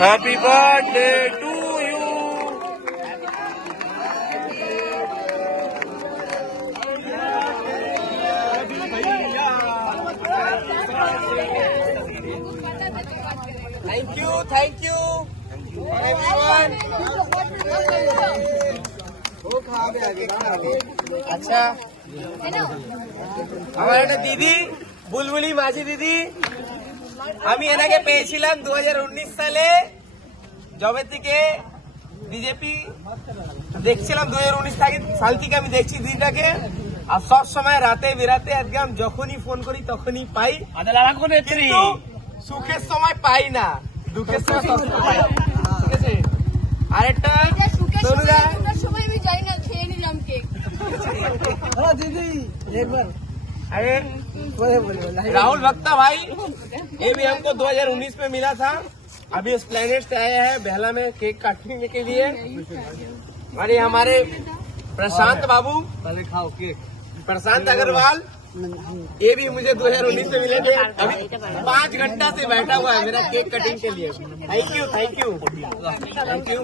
Happy birthday to you. Thank you everyone. अच्छा আমার একটা দিদি বুলবুলি মাঝি দিদি, আমি এনাকে পেয়েছিলাম 2019 সালে জবে থেকে বিজেপি দেখছিলাম। 2019 সাল থেকে আমি দেখছি দিদিটাকে, আর সব সময় রাতে বেরাতে একদম যখনই ফোন করি তখনই পাই। কিন্তু সুখের সময় পাই না, দুঃখের সময় সবসময় পাই। ঠিক আছে, আরেকটা সময় আমি যাই না, খেয়ে নিলাম কেক। दीदी एक बार अरे राहुल भक्ता भाई, ये भी हमको 2019 में मिला था। अभी एस्प्लेनेड से आया है बेहला में केक काटने के लिए। और ये हमारे प्रशांत बाबू, पहले खाओ केक। प्रशांत अग्रवाल, ये भी मुझे 2019 में मिले थे। अभी 5 घंटा से बैठा हुआ है मेरा केक कटिंग के लिए। Thank you thank you thank you.